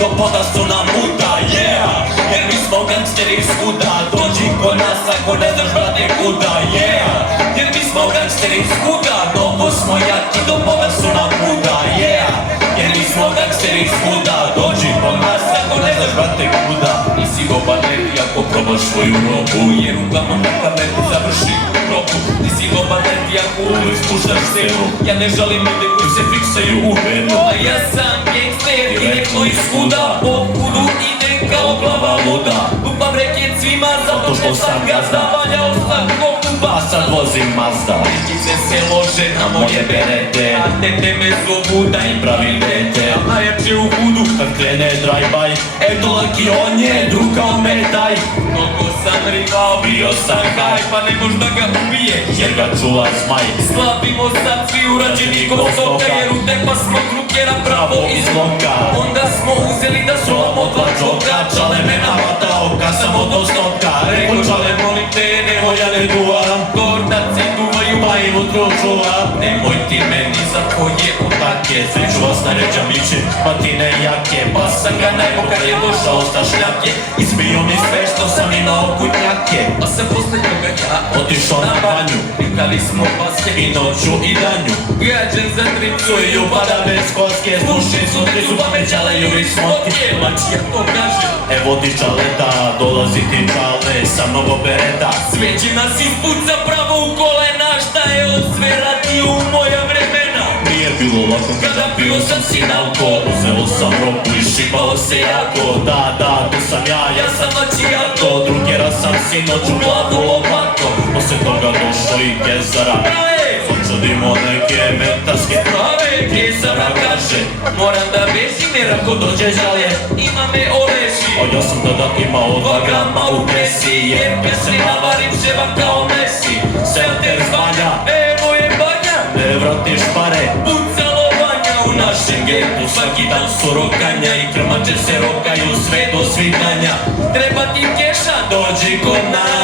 do poda su nam muda, yeah. Jer mi smo gangsteri svuda, dođi ko nas ako ne znaš brate kuda, yeah. Jer mi smo gangsteri svuda, mnogo smo jaki, do poda su nam muda, yeah. Jer mi smo gangsteri svuda, dođi ko nas ako ne znaš brate kuda. Nisi go baneti ako probaš svoju robu, jer uglavnom na planetu završi u grobu. Nisi go baneti ako uvijek spuštaš scenu, ja ne žalim ljude koji se fiksaju u venu. A ja sam gangster, direktno iz huda, po hudu idem kao glava luda. Lupam reket svima zato što sam gazda, valjao sam ko kuba, a sad vozim Mazda. Rikice se lože na moje berete, a tete me zovu da im pravim dete. A jače u hudu kad krene drive-by, eto laki on je druga ometaj. Mnogo sam rivao, bio sam haj, pa ne mož da ga ubije jer ga čuva zmaj. Slavimo sad svi urađeni ko soka, jer u tepa smo krukera pravo iz loka. Onda smo uzeli da solamo dva džoka, čale me navatao kad sam od osnovka. Reko čale molim te, nemoj ja ne duvam, gordaci duvaju pa im utro čuvam. Nemoj ti meni za koje utake, sreću vas na ređa miće, patine jake. Pa sam ga najmo kad je došao sa šljake, izbio mi sve što sam imao kutnjake. Pa sam posle toga ja otišao na banju, pikali smo paske i noću i danju. Građen za tricu i upada bez koske, slušaj sutri su pa me čaleju i smotke. Mači ja to kažem, evo ti čaleta, dolazi ti čale sa mnogo bereta. Sveće nas ispuca pravo u kolena, šta je od sve radio u moja vremena. Nije bilo lako kada pio sam sinalko, uzelo sam ropu i šipao se jako. Da, tu sam ja sam mačijato, drugera sam sinoć u glavu lopato. Posle toga došao i Gezara, počudimo neke mentarske prave. Gezara kaže, moram da bežim jer ako dođe žalje, ima me oleši. A ja sam tada imao 2 grama u presi, jer pesmi navarim ševam kao Messi. Selter zvanja, evo je banja, ne vratiš pare, pucalo banja. U našem getu svaki dan su rokanja i krmače se rokaju sve do svitanja. Treba ti keša, dođi kod nas.